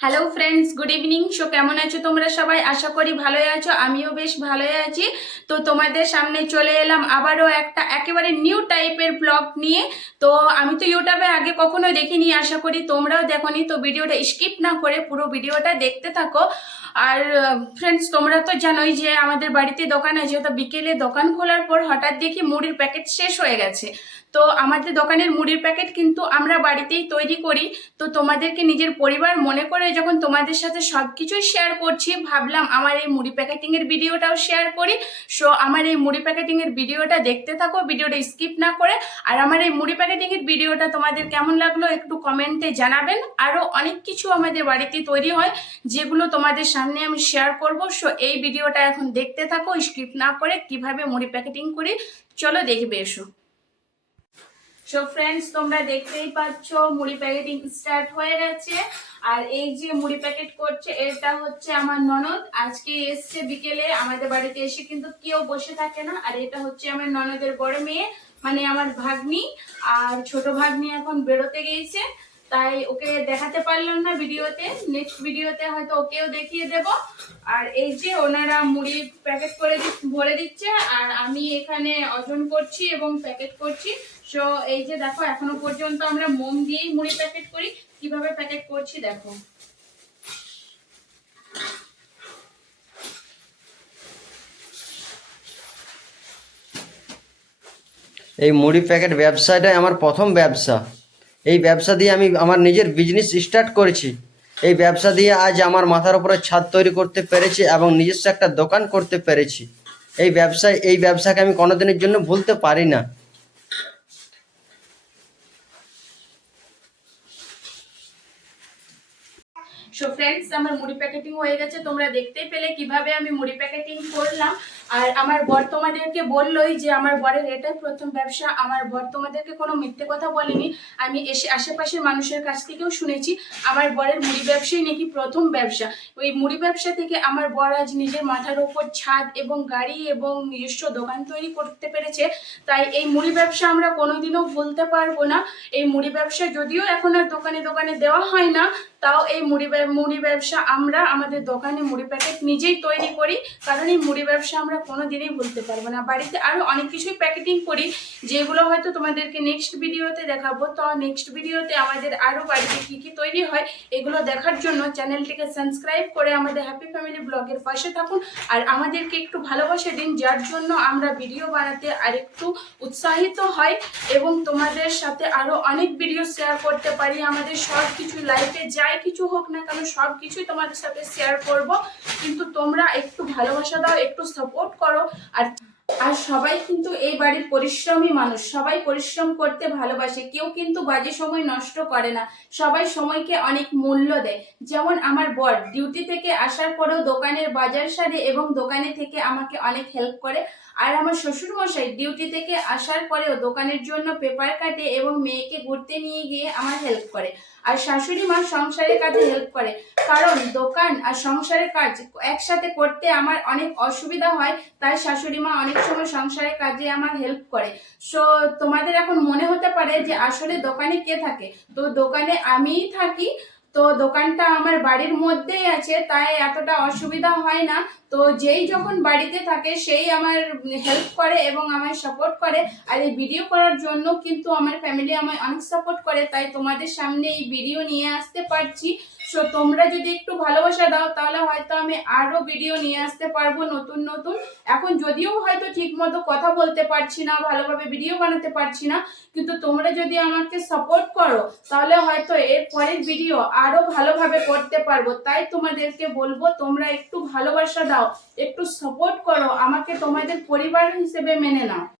Hello friends, good evening. কেমন আছো তোমরা সবাই? আশা করি ভালোই আছো, আমিও বেশ ভালোই আছি। তো তোমাদের সামনে চলে এলাম আবারও একটা একেবারে নিউ টাইপের ব্লগ নিয়ে। তো আমি তো ইউটিউবে আগে কখনো দেখিনি, আশা করি তোমরাও দেখোনি। তো ভিডিওটা স্কিপ না করে পুরো ভিডিওটা দেখতে থাকো। আর ফ্রেন্ডস, তোমরা তো জানোই যে আমাদের বাড়িতে দোকান আছে। তো বিকেলে দোকান খোলার পর হঠাৎ দেখি মুড়ির প্যাকেট শেষ হয়ে গেছে। তো আমাদের দোকানের মুড়ির প্যাকেট কিন্তু আমরা বাড়িতেই তৈরি করি। তো তোমাদেরকে নিজের পরিবার মনে করে যখন তোমাদের সাথে সবকিছুই শেয়ার করছি, ভাবলাম আমার এই মুড়ি প্যাকেটিং এর ভিডিওটাও শেয়ার করি। সো আমার এই মুড়ি প্যাকেটিং এর ভিডিওটা দেখতে থাকো, ভিডিওটা স্কিপ না করে। আর আমার এই মুড়ি প্যাকেটিং এর ভিডিওটা তোমাদের কেমন লাগলো একটু কমেন্টে জানাবেন। আরো অনেক কিছু আমাদের বাড়িতে তৈরি হয় যেগুলো তোমাদের সামনে আমি শেয়ার করব। সো এই ভিডিওটা এখন দেখতে থাকো স্কিপ না করে, কিভাবে মুড়ি প্যাকেটিং করি চলো দেখবে এসো। সো ফ্রেন্ডস, তোমরা দেখতেই পাচ্ছ মুড়ি প্যাকেটিং স্টার্ট হয়ে গেছে। আর এই যে মুড়ি প্যাকেট করছে এটা হচ্ছে আমার ননদ, আজকে এসছে বিকেলে আমাদের বাড়িতে এসে, কিন্তু কেউ বসে থাকে না। আর এটা হচ্ছে আমার ননদের বড় মেয়ে, মানে আমার ভাগ্নি। আর ছোট ভাগ্নি এখন বেরোতে গিয়েছে, তাই ওকে দেখাতে পারলাম না ভিডিওতে। নেক্সট ভিডিওতে হয়তো ওকেও দেখিয়ে দেব। আর এই যে ওনারা মুড়ি প্যাকেট করে ভরে দিচ্ছে, আর আমি এখানে ওজন করছি এবং প্যাকেট করছি। সো এই যে দেখো, এখনো পর্যন্ত আমরা মোম দিয়েই মুড়ি প্যাকেট করি। কিভাবে প্যাকেট করছি দেখো। এই মুড়ি প্যাকেট ব্যবসাটাই আমার প্রথম ব্যবসা। এই ব্যবসা দিয়ে আমি আমার নিজের বিজনেস স্টার্ট করেছি। এই ব্যবসা দিয়ে আজ আমার মাথার উপরে ছাদ তৈরি করতে পেরেছি এবং নিজস্ব একটা দোকান করতে পেরেছি। এই ব্যবসাকে আমি কোনোদিনের জন্য ভুলতে পারি না। সো ফ্রেন্ডস, আমার মুড়ি প্যাকেটিং হয়ে গেছে, তোমরা দেখতেই পেলে কিভাবে আমি মুড়ি প্যাকেটিং করলাম। আর আমার বর তোমাদেরকে বললোই যে আমার বরের এটাই প্রথম ব্যবসা। আমার বর তোমাদেরকে কোনো মিথ্যে কথা বলেনি, আমি এসে আশেপাশের মানুষের কাছ থেকেও শুনেছি আমার বরের মুড়ি ব্যবসাই নাকি প্রথম ব্যবসা। ওই মুড়ি ব্যবসা থেকে আমার বর আজ নিজের মাথার ওপর ছাদ এবং গাড়ি এবং নিজস্ব দোকান তৈরি করতে পেরেছে। তাই এই মুড়ি ব্যবসা আমরা কোনোদিনও ভুলতে পারবো না। এই মুড়ি ব্যবসা যদিও এখন আর দোকানে দোকানে দেওয়া হয় না, তাও এই মুড়ি ব্যবসা আমরা আমাদের দোকানে মুড়ি প্যাকেট নিজেই তৈরি করি। কারণ এই মুড়ি ব্যবসা আমরা কোনোদিনই ভুলতে পারবো না। বাড়িতে আরো অনেক কিছুই প্যাকেটিং করি, যেগুলো হয়তো তোমাদেরকে নেক্সট ভিডিওতে দেখাবো। তো নেক্সট ভিডিওতে আমাদের আরো বাড়িতে কি কি তৈরি হয় এগুলো দেখার জন্য চ্যানেলটিকে সাবস্ক্রাইব করে আমাদের হ্যাপি ফ্যামিলি ব্লগের পাশে থাকুন। আর আমাদেরকে একটু ভালোবাসা দিন, যার জন্য আমরা ভিডিও বানাতে আরেকটু উৎসাহিত হয় এবং তোমাদের সাথে আরো অনেক ভিডিও শেয়ার করতে পারি। আমাদের সব কিছু লাইফে যাই কিছু হোক না কেন সব কিছুই তোমাদের সাথে শেয়ার করব, কিন্তু তোমরা একটু ভালোবাসা দাও, একটু সাপোর্ট করো। আর আর সবাই কিন্তু এই বাড়ির পরিশ্রমী মানুষ, সবাই পরিশ্রম করতে ভালোবাসে, কেউ কিন্তু বাজে সময় নষ্ট করে না, সবাই সময়কে অনেক মূল্য দেয়। যেমন আমার বর ডিউটি থেকে আসার পরেও দোকানের বাজার সারে এবং দোকানে থেকে আমাকে অনেক হেল্প করে। আর আমার শ্বশুর মশাই ডিউটি থেকে আসার পরেও দোকানের জন্য পেপার কাটে এবং মেয়েকে ঘুরতে নিয়ে গিয়ে আমার হেল্প করে। আর শাশুড়ি মা সংসারের কাজে হেল্প করে, কারণ দোকান আর সংসারের কাজ একসাথে করতে আমার অনেক অসুবিধা হয়। তাই শাশুড়ি মা অনেক সময় সংসারের কাজে আমার হেল্প করে। সো তোমাদের এখন মনে হতে পারে যে আসলে দোকানে কে থাকে, তো দোকানে আমিই থাকি। তো দোকানটা আমার বাড়ির মধ্যেই আছে, তাই এতটা অসুবিধা হয় না। তো যেই যখন বাড়িতে থাকে সেই আমার হেল্প করে এবং আমায় সাপোর্ট করে। আর এই ভিডিও করার জন্য কিন্তু আমার ফ্যামিলি আমায় অনেক সাপোর্ট করে, তাই তোমাদের সামনে এই ভিডিও নিয়ে আসতে পারছি। সো তোমরা যদি একটু ভালোবাসা দাও তাহলে হয়তো আমি আরো ভিডিও নিয়ে আসতে পারবো নতুন নতুন। এখন যদিও হয়তো ঠিক মতো কথা বলতে পারছি না, ভালোভাবে ভিডিও বানাতে পারছি না, কিন্তু তোমরা যদি আমাকে সাপোর্ট করো তাহলে হয়তো এর পরের ভিডিও আরো ভালোভাবে করতে পারবো। তাই তোমাদেরকে বলবো তোমরা একটু ভালোবাসা দাও, একটু সাপোর্ট করো, আমাকে তোমাদের পরিবার হিসেবে মেনে নাও।